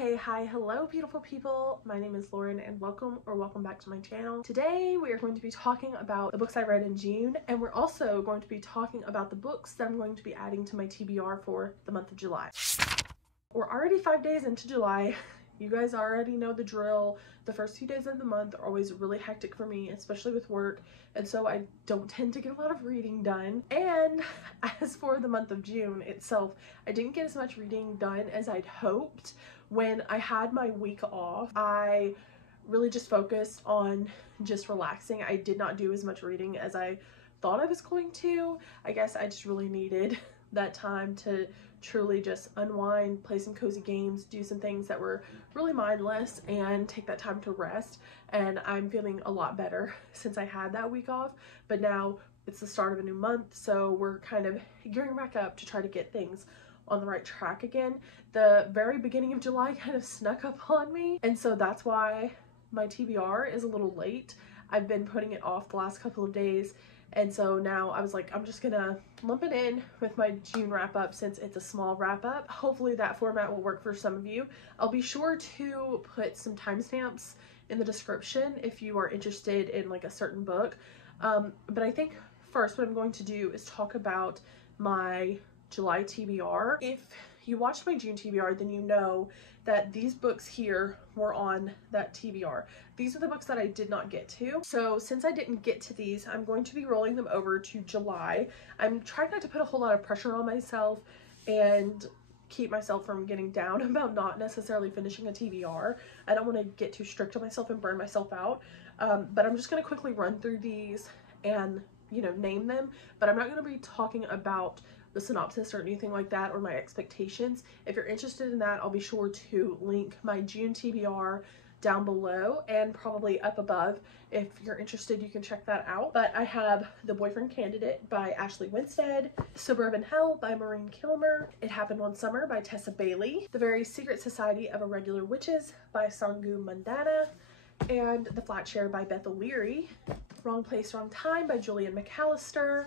Hey, hi, hello beautiful people. My name is Lauren and welcome back to my channel. Today we are going to be talking about the books I read in June, and we're also going to be talking about the books that I'm going to be adding to my TBR for the month of July. We're already 5 days into July. You guys already know the drill. The first few days of the month are always really hectic for me, especially with work, and so I don't tend to get a lot of reading done. And as for the month of June itself, I didn't get as much reading done as I'd hoped. When I had my week off, I really just focused on just relaxing. I did not do as much reading as I thought I was going to. I guess I just really needed that time to truly just unwind, play some cozy games, do some things that were really mindless, and take that time to rest. And I'm feeling a lot better since I had that week off, but now it's the start of a new month, so we're kind of gearing back up to try to get things on the right track again. The very beginning of July kind of snuck up on me, and so that's why my TBR is a little late. I've been putting it off the last couple of days, and so now I was like, I'm just gonna lump it in with my June wrap up since it's a small wrap up. Hopefully that format will work for some of you. I'll be sure to put some timestamps in the description if you are interested in like a certain book. But I think first what I'm going to do is talk about my July TBR. If you watched my June TBR, then you know that these books here were on that TBR. These are the books that I did not get to. So since I didn't get to these, I'm going to be rolling them over to July. I'm trying not to put a whole lot of pressure on myself and keep myself from getting down about not necessarily finishing a TBR. I don't want to get too strict on myself and burn myself out. But I'm just going to quickly run through these and, you know, name them. But I'm not going to be talking about the synopsis or anything like that, or my expectations. If you're interested in that, I'll be sure to link my June TBR down below and probably up above. If you're interested, you can check that out. But I have The Boyfriend Candidate by Ashley Winstead, Suburban Hell by Maureen Kilmer, It Happened One Summer by Tessa Bailey, The Very Secret Society of Irregular Witches by Sangu Mandana, and The Flat Share by Beth O'Leary, Wrong Place, Wrong Time by Julian McAllister,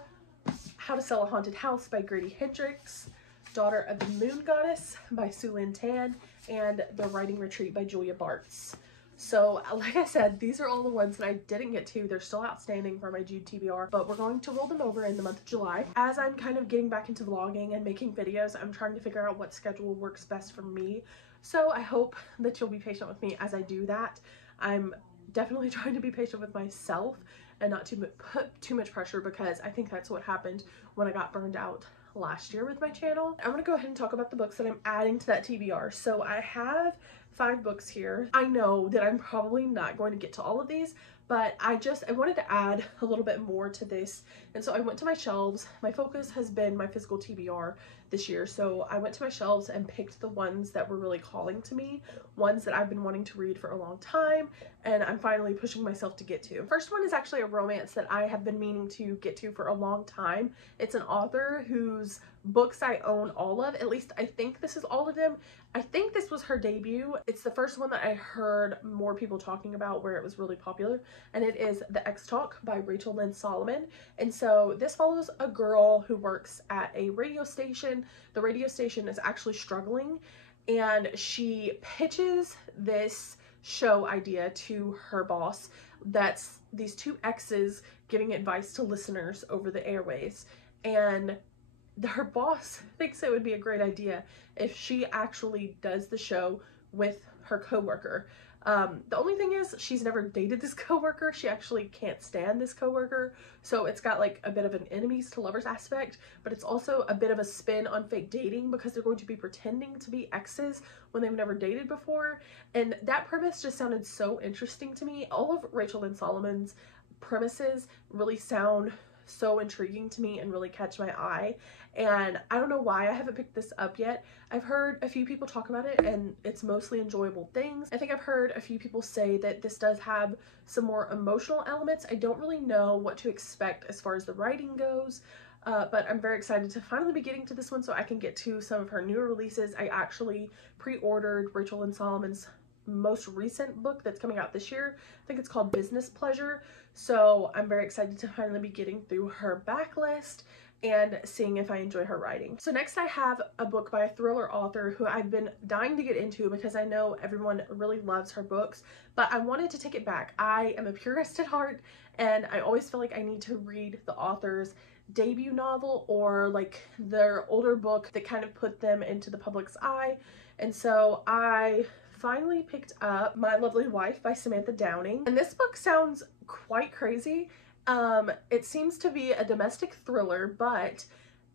How to Sell a Haunted House by Grady Hendrix, Daughter of the Moon Goddess by Sue Lynn Tan, and The Writing Retreat by Julia Bartz. So like I said, these are all the ones that I didn't get to. They're still outstanding for my June TBR, but we're going to roll them over in the month of July. As I'm kind of getting back into vlogging and making videos, I'm trying to figure out what schedule works best for me. So I hope that you'll be patient with me as I do that. I'm definitely trying to be patient with myself and not to put too much pressure, because I think that's what happened when I got burned out last year with my channel. I'm gonna go ahead and talk about the books that I'm adding to that TBR. So I have 5 books here. I know that I'm probably not going to get to all of these, but I wanted to add a little bit more to this. And so I went to my shelves. My focus has been my physical TBR this year. So I went to my shelves and picked the ones that were really calling to me, ones that I've been wanting to read for a long time, and I'm finally pushing myself to get to. First one is actually a romance that I have been meaning to get to for a long time. It's an author whose books I own all of. At least I think this is all of them. I think this was her debut. It's the first one that I heard more people talking about where it was really popular, and it is The Ex Talk by Rachel Lynn Solomon. And so this follows a girl who works at a radio station. The radio station is actually struggling, and she pitches this show idea to her boss that's these 2 exes giving advice to listeners over the airways. And her boss thinks it would be a great idea if she actually does the show with her coworker. The only thing is she's never dated this coworker. She actually can't stand this coworker. So it's got like a bit of an enemies to lovers aspect, but it's also a bit of a spin on fake dating because they're going to be pretending to be exes when they've never dated before. And that premise just sounded so interesting to me. All of Rachel Lynn Solomon's premises really sound so intriguing to me and really catch my eye, and I don't know why I haven't picked this up yet. I've heard a few people talk about it and it's mostly enjoyable things. I think I've heard a few people say that this does have some more emotional elements. I don't really know what to expect as far as the writing goes, but I'm very excited to finally be getting to this one so I can get to some of her newer releases. I actually pre-ordered Rachel Lynn Solomon's most recent book that's coming out this year. I think it's called Business Pleasure. So I'm very excited to finally be getting through her backlist and seeing if I enjoy her writing. So next I have a book by a thriller author who I've been dying to get into because I know everyone really loves her books, but I wanted to take it back. I am a purist at heart, and I always feel like I need to read the author's debut novel or like their older book that kind of put them into the public's eye. And so I finally picked up My Lovely Wife by Samantha Downing, and this book sounds quite crazy. It seems to be a domestic thriller, but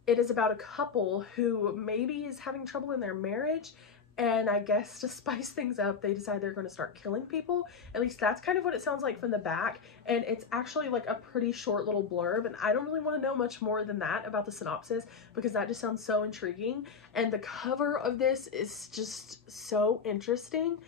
it is about a couple who maybe is having trouble in their marriage, and I guess to spice things up, they decide they're going to start killing people. At least that's kind of what it sounds like from the back, and it's actually like a pretty short little blurb, and I don't really want to know much more than that about the synopsis because that just sounds so intriguing, and the cover of this is just so interesting,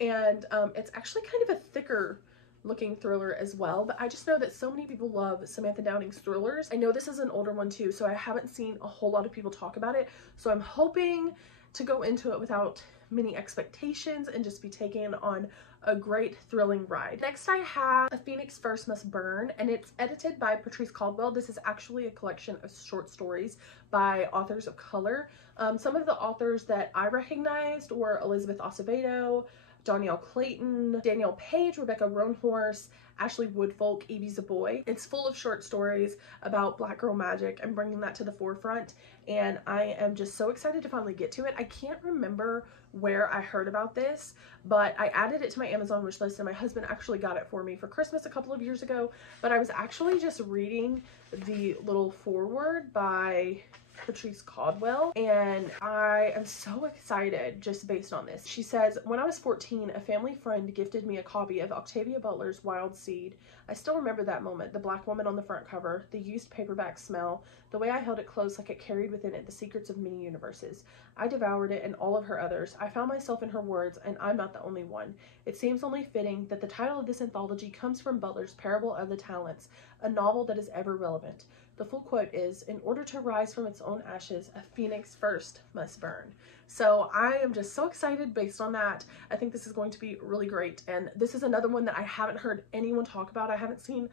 and it's actually kind of a thicker looking thriller as well, but I just know that so many people love Samantha Downing's thrillers. I know this is an older one too, so I haven't seen a whole lot of people talk about it, so I'm hoping to go into it without many expectations and just be taken on a great thrilling ride. Next I have A Phoenix First Must Burn, and it's edited by Patrice Caldwell. This is actually a collection of short stories by authors of color. Some of the authors that I recognized were Elizabeth Acevedo, Danielle Clayton, Danielle Page, Rebecca Roanhorse, Ashley Woodfolk, Evie Zaboy. It's full of short stories about Black girl magic and bringing that to the forefront, and I am just so excited to finally get to it. I can't remember where I heard about this, but I added it to my Amazon wishlist, and my husband actually got it for me for Christmas a couple of years ago, but I was actually just reading the little foreword by Patrice Caldwell, and I am so excited just based on this. She says, "When I was 14, a family friend gifted me a copy of Octavia Butler's Wild Seed. I still remember that moment, the black woman on the front cover, the used paperback smell, the way I held it close like it carried within it the secrets of many universes. I devoured it and all of her others. I found myself in her words, and I'm not the only one. It seems only fitting that the title of this anthology comes from Butler's Parable of the Talents, a novel that is ever relevant. The full quote is, 'In order to rise from its own ashes, a phoenix first must burn.'" So I am just so excited based on that. I think this is going to be really great. And this is another one that I haven't heard anyone talk about. I haven't seen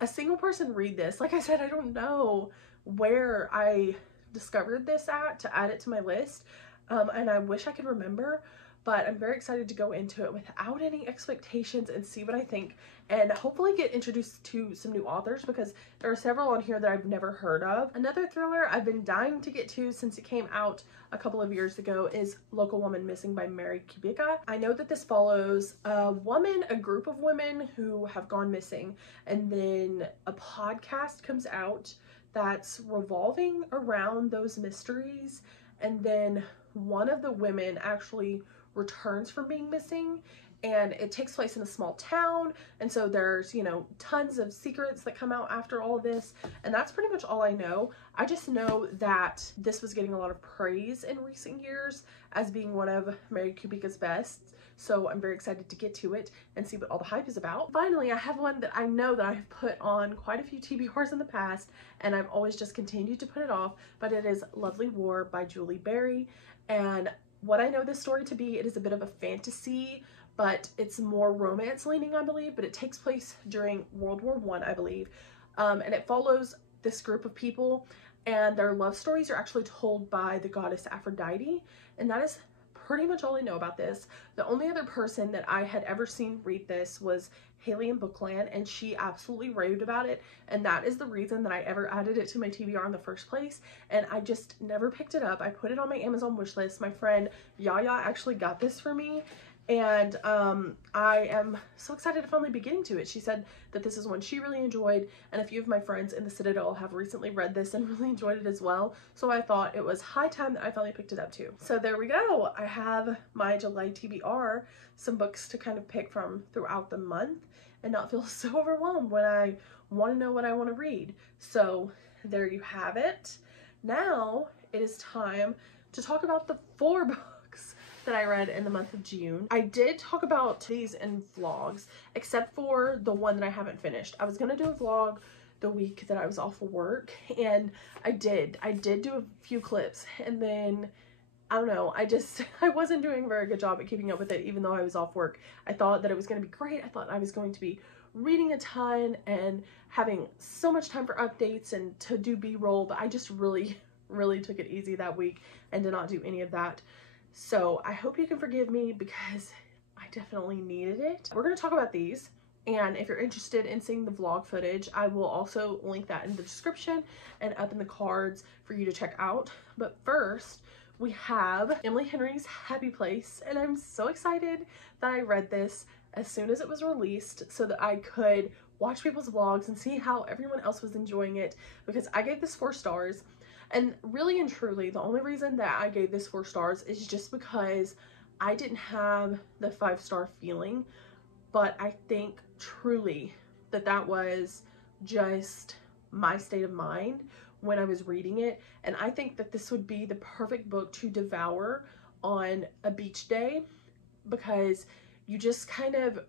a single person read this. Like I said, I don't know where I discovered this at to add it to my list. And I wish I could remember, but I'm very excited to go into it without any expectations and see what I think, and hopefully get introduced to some new authors because there are several on here that I've never heard of. Another thriller I've been dying to get to since it came out a couple of years ago is Local Woman Missing by Mary Kubica. I know that this follows a group of women who have gone missing, and then a podcast comes out that's revolving around those mysteries, and then one of the women actually returns from being missing, and it takes place in a small town, and so there's, you know, tons of secrets that come out after all of this, and that's pretty much all I know. I just know that this was getting a lot of praise in recent years as being one of Mary Kubica's best, so I'm very excited to get to it and see what all the hype is about. Finally, I have one that I know that I've put on quite a few TBRs in the past, and I've always just continued to put it off, but it is Lovely War by Julie Berry. And what I know this story to be, it is a bit of a fantasy, but it's more romance leaning, I believe, but it takes place during World War I believe, and it follows this group of people, and their love stories are actually told by the goddess Aphrodite, and that is pretty much all I know about this. The only other person that I had ever seen read this was Haley in Bookland, and she absolutely raved about it, and that is the reason that I ever added it to my TBR in the first place, and I just never picked it up. I put it on my Amazon wish list. My friend Yaya actually got this for me, and I am so excited to finally be getting to it. She said that this is one she really enjoyed, and a few of my friends in the Citadel have recently read this and really enjoyed it as well, so I thought it was high time that I finally picked it up too. So there we go. I have my July TBR, some books to kind of pick from throughout the month and not feel so overwhelmed when I want to know what I want to read. So there you have it. Now it is time to talk about the 4 books that I read in the month of June. I did talk about these in vlogs, except for the one that I haven't finished. I was gonna do a vlog the week that I was off of work, and I did do a few clips, and then I don't know, I wasn't doing a very good job at keeping up with it even though I was off work. I thought that it was going to be great. I thought I was going to be reading a ton and having so much time for updates and to do B-roll, but I just really took it easy that week and did not do any of that. So I hope you can forgive me because I definitely needed it. We're going to talk about these, and if you're interested in seeing the vlog footage, I will also link that in the description and up in the cards for you to check out. But first, we have Emily Henry's Happy Place, and I'm so excited that I read this as soon as it was released so that I could watch people's vlogs and see how everyone else was enjoying it, because I gave this 4 stars. And really and truly, the only reason that I gave this 4 stars is just because I didn't have the 5-star feeling, but I think truly that that was just my state of mind when I was reading it. And I think that this would be the perfect book to devour on a beach day, because you just kind of,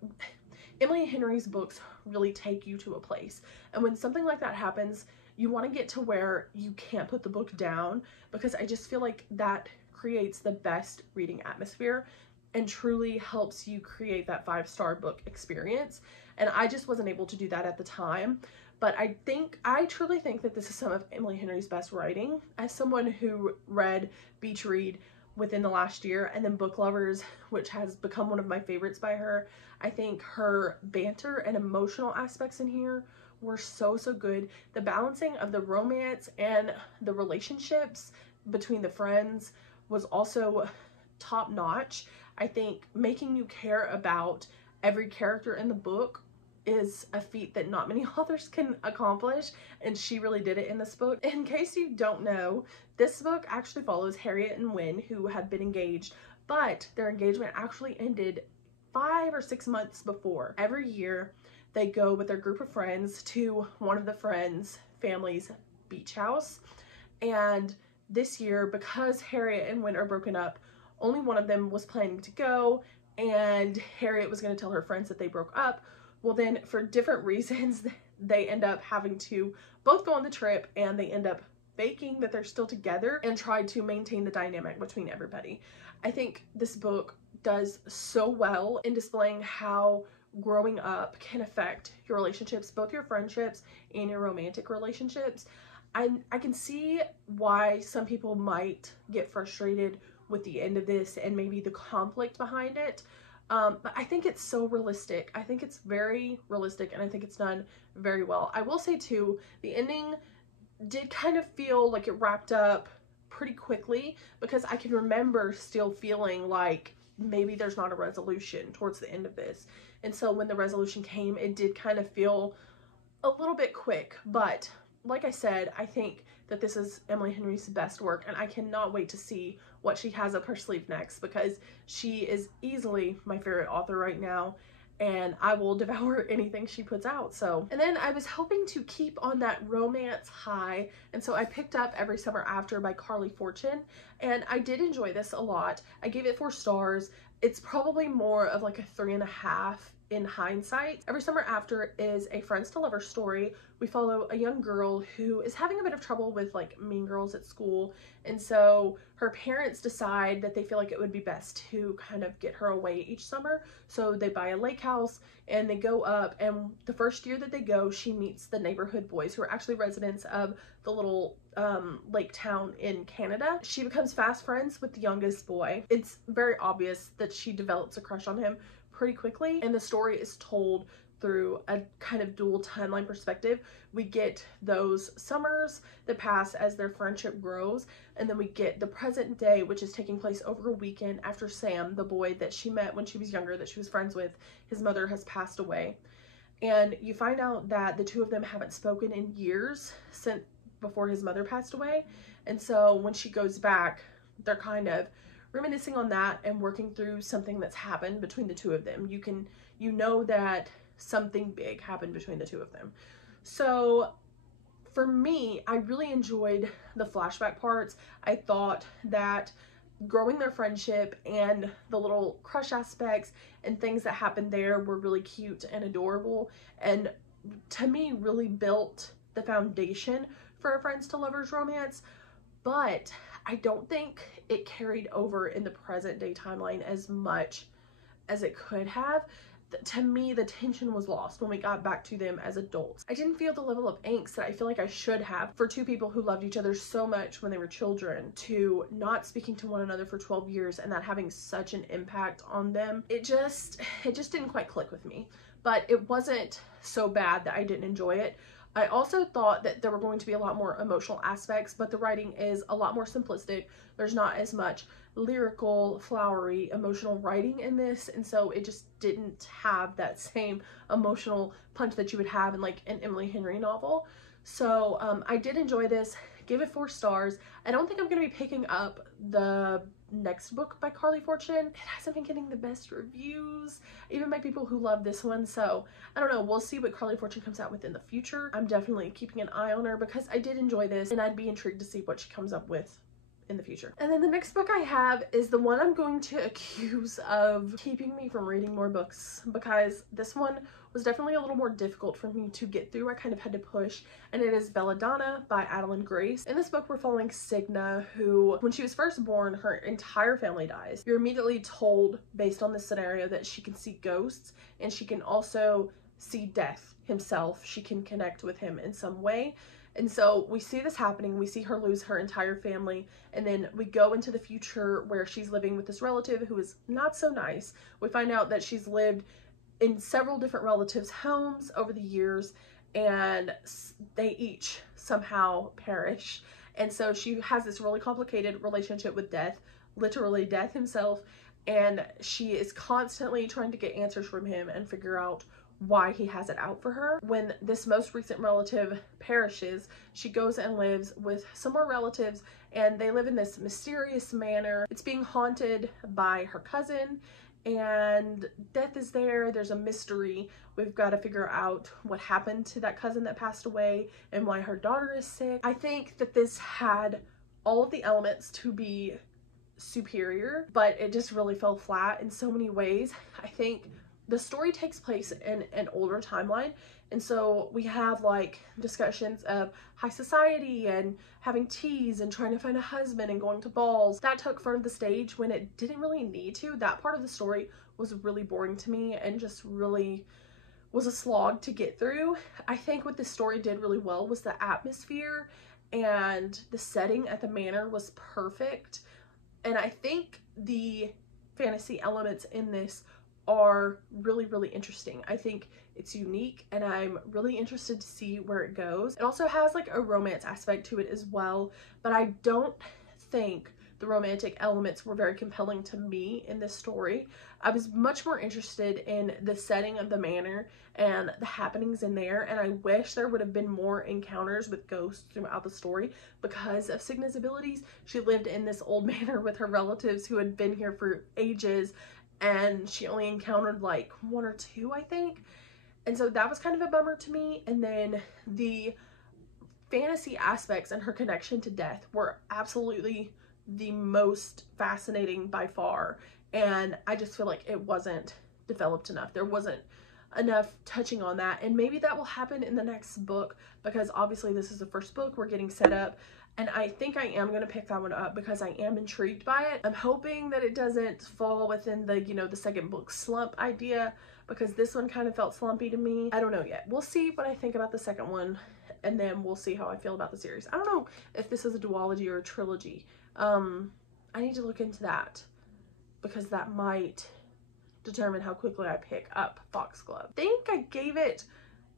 Emily Henry's books really take you to a place. And when something like that happens, you want to get to where you can't put the book down, because I just feel like that creates the best reading atmosphere and truly helps you create that 5-star book experience. And I just wasn't able to do that at the time. But I truly think that this is some of Emily Henry's best writing. As someone who read Beach Read within the last year, and then Book Lovers, which has become one of my favorites by her, I think her banter and emotional aspects in here were so good. The balancing of the romance and the relationships between the friends was also top notch. I think making you care about every character in the book is a feat that not many authors can accomplish, and she really did it in this book. In case you don't know, this book actually follows Harriet and Wyn, who had been engaged, but their engagement actually ended 5 or 6 months before. Every year they go with their group of friends to one of the friends' family's beach house, and this year, because Harriet and Wyn are broken up, only one of them was planning to go, and Harriet was going to tell her friends that they broke up. Well, then for different reasons, they end up having to both go on the trip, and they end up faking that they're still together and try to maintain the dynamic between everybody. I think this book does so well in displaying how growing up can affect your relationships, both your friendships and your romantic relationships. I can see why some people might get frustrated with the end of this and maybe the conflict behind it. But I think it's so realistic. I think it's very realistic, and I think it's done very well. I will say too, the ending did kind of feel like it wrapped up pretty quickly, because I can remember still feeling like maybe there's not a resolution towards the end of this. And so when the resolution came, it did kind of feel a little bit quick. But like I said, I think that this is Emily Henry's best work, and I cannot wait to see what she has up her sleeve next, because she is easily my favorite author right now, and I will devour anything she puts out. So, and then I was hoping to keep on that romance high, and so I picked up Every Summer After by Carley Fortune, and I did enjoy this a lot. I gave it 4 stars. It's probably more of like a 3.5 in hindsight. Every Summer After is a friends to lovers story. We follow a young girl who is having a bit of trouble with like mean girls at school, and so her parents decide that they feel like it would be best to kind of get her away each summer. So they buy a lake house and they go up, and the first year that they go, she meets the neighborhood boys who are actually residents of the little lake town in Canada. She becomes fast friends with the youngest boy. It's very obvious that she develops a crush on him pretty quickly, and the story is told through a kind of dual timeline perspective. We get those summers that pass as their friendship grows, and then we get the present day, which is taking place over a weekend after Sam, the boy that she met when she was younger, that she was friends with, his mother has passed away. And you find out that the two of them haven't spoken in years since before his mother passed away. And so when she goes back, they're kind of reminiscing on that and working through something that's happened between the two of them. You know that something big happened between the two of them. So for me, I really enjoyed the flashback parts. I thought that growing their friendship and the little crush aspects and things that happened there were really cute and adorable, and to me really built the foundation for a friends to lovers romance. But I don't think it carried over in the present day timeline as much as it could have. to me, the tension was lost when we got back to them as adults. I didn't feel the level of angst that I feel like I should have for two people who loved each other so much when they were children to not speaking to one another for 12 years and that having such an impact on them. It just didn't quite click with me, but it wasn't so bad that I didn't enjoy it. I also thought that there were going to be a lot more emotional aspects, but the writing is a lot more simplistic. There's not as much lyrical, flowery, emotional writing in this, and so it just didn't have that same emotional punch that you would have in like an Emily Henry novel. So I did enjoy this, gave it 4 stars. I don't think I'm going to be picking up the next book by Carley Fortune. It hasn't been getting the best reviews, even by people who love this one, so I don't know. We'll see what Carley Fortune comes out with in the future. I'm definitely keeping an eye on her because I did enjoy this, and I'd be intrigued to see what she comes up with in the future. And then the next book I have is the one I'm going to accuse of keeping me from reading more books, because this one was definitely a little more difficult for me to get through. I kind of had to push, and it is Belladonna by Adalyn Grace. In this book, we're following Signa, who, when she was first born, her entire family dies. You're immediately told, based on this scenario, that she can see ghosts, and she can also see death himself. She can connect with him in some way. And so we see this happening. We see her lose her entire family, and then we go into the future where she's living with this relative who is not so nice. We find out that she's lived in several different relatives' homes over the years, and they each somehow perish. And so she has this really complicated relationship with death, literally death himself, and she is constantly trying to get answers from him and figure out why he has it out for her. When this most recent relative perishes, she goes and lives with some more relatives, and they live in this mysterious manor. It's being haunted by her cousin, and death is there. There's a mystery. We've got to figure out what happened to that cousin that passed away and why her daughter is sick. I think that this had all of the elements to be superior, but it just really fell flat in so many ways. I think the story takes place in an older timeline, and so we have like discussions of high society and having teas and trying to find a husband and going to balls. That took front of the stage when it didn't really need to. That part of the story was really boring to me and just really was a slog to get through. I think what this story did really well was the atmosphere, and the setting at the manor was perfect. And I think the fantasy elements in this are really, really interesting. I think it's unique, and I'm really interested to see where it goes. It also has like a romance aspect to it as well, but I don't think the romantic elements were very compelling to me in this story. I was much more interested in the setting of the manor and the happenings in there, and I wish there would have been more encounters with ghosts throughout the story because of Signa's abilities. She lived in this old manor with her relatives who had been here for ages, and she only encountered like 1 or 2, I think. And so that was kind of a bummer to me. And then the fantasy aspects and her connection to death were absolutely the most fascinating by far. And I just feel like it wasn't developed enough. There wasn't enough touching on that. And maybe that will happen in the next book, because obviously this is the first book we're getting set up. And I think I am going to pick that one up because I am intrigued by it. I'm hoping that it doesn't fall within the, you know, the second book slump idea, because this one kind of felt slumpy to me. I don't know yet. We'll see what I think about the second one, and then we'll see how I feel about the series. I don't know if this is a duology or a trilogy. I need to look into that, because that might determine how quickly I pick up Foxglove. I think I gave it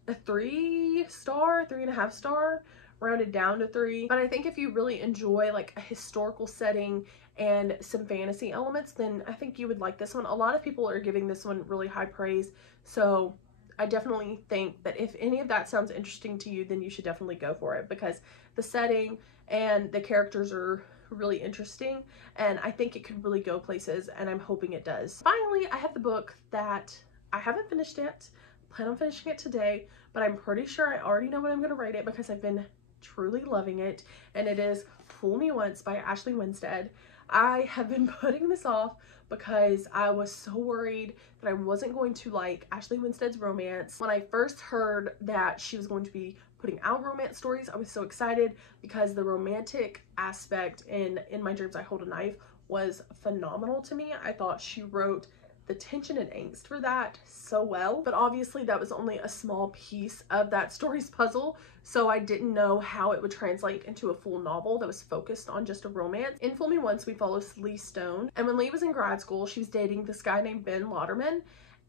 a 3-star, 3.5 star, rounded down to 3. But I think if you really enjoy like a historical setting and some fantasy elements, then I think you would like this one. A lot of people are giving this one really high praise, so I definitely think that if any of that sounds interesting to you, then you should definitely go for it, because the setting and the characters are really interesting, and I think it could really go places, and I'm hoping it does. Finally, I have the book that I haven't finished yet. I plan on finishing it today, but I'm pretty sure I already know what I'm going to rate it because I've been truly loving it, and it is Fool Me Once by Ashley Winstead. I have been putting this off because I was so worried that I wasn't going to like Ashley Winstead's romance. When I first heard that she was going to be putting out romance stories, I was so excited because the romantic aspect in My Dreams I Hold a Knife was phenomenal to me. I thought she wrote the tension and angst for that so well. But obviously that was only a small piece of that story's puzzle, so I didn't know how it would translate into a full novel that was focused on just a romance. In Fool Me Once, we follow Lee Stone, and when Lee was in grad school, she was dating this guy named Ben Lauderman,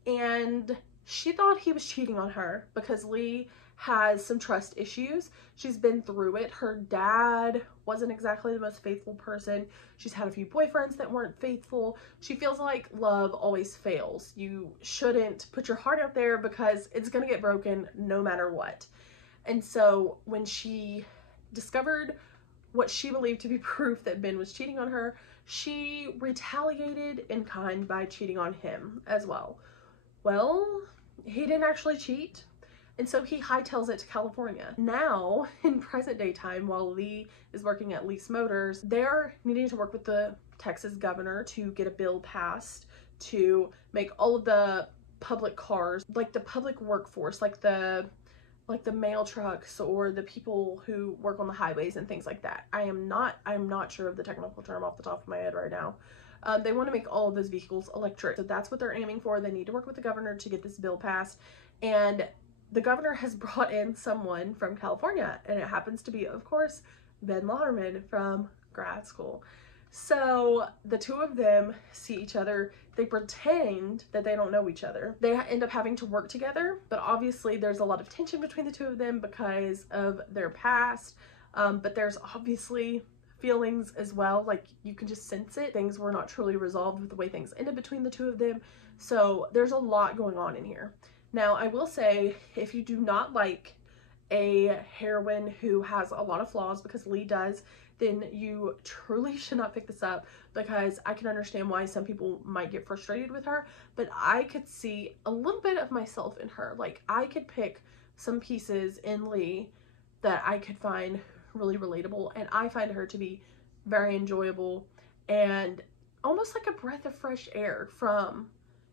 and she thought he was cheating on her because Lee has some trust issues. She's been through it. Her dad wasn't exactly the most faithful person. She's had a few boyfriends that weren't faithful. She feels like love always fails. You shouldn't put your heart out there because it's gonna get broken no matter what. And so when she discovered what she believed to be proof that Ben was cheating on her, she retaliated in kind by cheating on him as well. Well, he didn't actually cheat. And so he hightails it to California. Now, in present day time, while Lee is working at Lease Motors, they're needing to work with the Texas governor to get a bill passed to make all of the public cars, like the public workforce, like the mail trucks or the people who work on the highways and things like that. I'm not sure of the technical term off the top of my head right now. They want to make all of those vehicles electric. So that's what they're aiming for. They need to work with the governor to get this bill passed. And the governor has brought in someone from California, and it happens to be, of course, Ben Lauderman from grad school. So the two of them see each other. They pretend that they don't know each other. They end up having to work together, but obviously there's a lot of tension between the two of them because of their past. But there's obviously feelings as well. Like, you can just sense it. Things were not truly resolved with the way things ended between the two of them. So there's a lot going on in here. Now, I will say, if you do not like a heroine who has a lot of flaws, because Lee does, then you truly should not pick this up, because I can understand why some people might get frustrated with her, but I could see a little bit of myself in her. Like, I could pick some pieces in Lee that I could find really relatable, and I find her to be very enjoyable and almost like a breath of fresh air from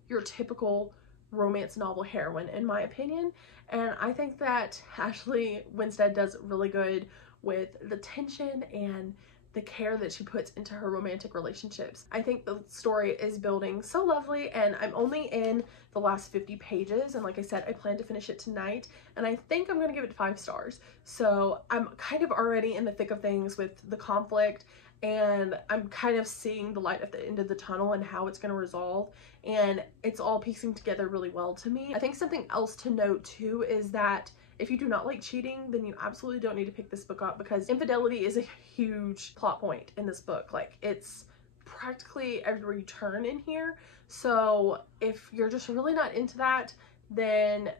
your typical romance novel heroine, in my opinion. And I think that Ashley Winstead does really good with the tension and the care that she puts into her romantic relationships. I think the story is building so lovely, and I'm only in the last 50 pages, and like I said, I plan to finish it tonight, and I think I'm gonna give it 5 stars. So I'm kind of already in the thick of things with the conflict, and I'm kind of seeing the light at the end of the tunnel and how it's going to resolve, and it's all piecing together really well to me. I think something else to note too is that if you do not like cheating, then you absolutely don't need to pick this book up, because infidelity is a huge plot point in this book. Like, it's practically every turn in here. So if you're just really not into that, then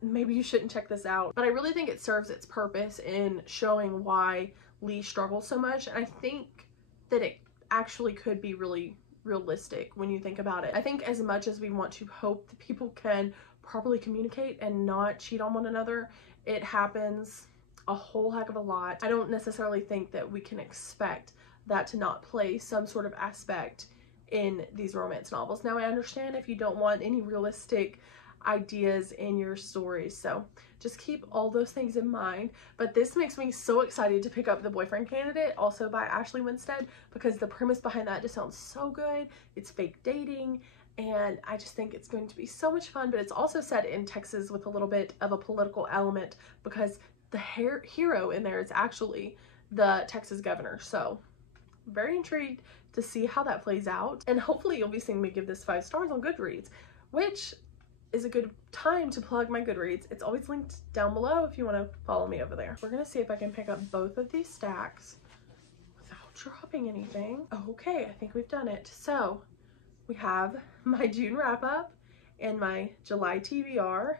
maybe you shouldn't check this out. But I really think it serves its purpose in showing why Lee struggles so much, and I think that it actually could be really realistic when you think about it. I think as much as we want to hope that people can properly communicate and not cheat on one another, it happens a whole heck of a lot. I don't necessarily think that we can expect that to not play some sort of aspect in these romance novels. Now, I understand if you don't want any realistic ideas in your stories, so just keep all those things in mind. But this makes me so excited to pick up The Boyfriend Candidate, also by Ashley Winstead, because the premise behind that just sounds so good. It's fake dating, and I just think it's going to be so much fun. But it's also set in Texas with a little bit of a political element, because the hero in there is actually the Texas governor. So very intrigued to see how that plays out, and hopefully you'll be seeing me give this 5 stars on Goodreads, which is a good time to plug my Goodreads. It's always linked down below if you want to follow me over there. We're gonna see if I can pick up both of these stacks without dropping anything. Okay, I think we've done it. So we have my June wrap up and my July TBR.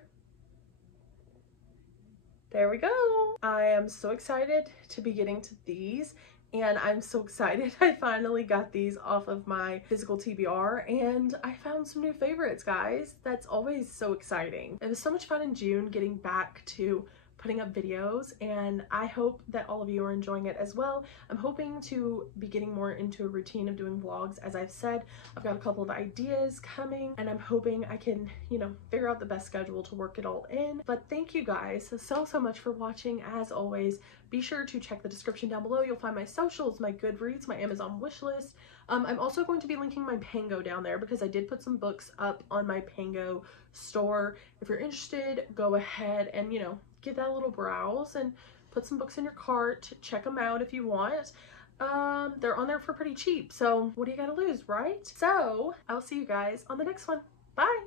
There we go. I am so excited to be getting to these, and I'm so excited I finally got these off of my physical TBR, and I found some new favorites, guys. That's always so exciting. It was so much fun in June getting back to putting up videos, and I hope that all of you are enjoying it as well. I'm hoping to be getting more into a routine of doing vlogs. As I've said, I've got a couple of ideas coming, and I'm hoping I can, you know, figure out the best schedule to work it all in. But thank you guys so much for watching. As always, be sure to check the description down below. You'll find my socials, my Goodreads, my Amazon wish list. I'm also going to be linking my Pango down there because I did put some books up on my Pango store. If you're interested, go ahead and, you know, give that a little browse and put some books in your cart. Check them out if you want. They're on there for pretty cheap, so what do you gotta lose, right? So I'll see you guys on the next one. Bye.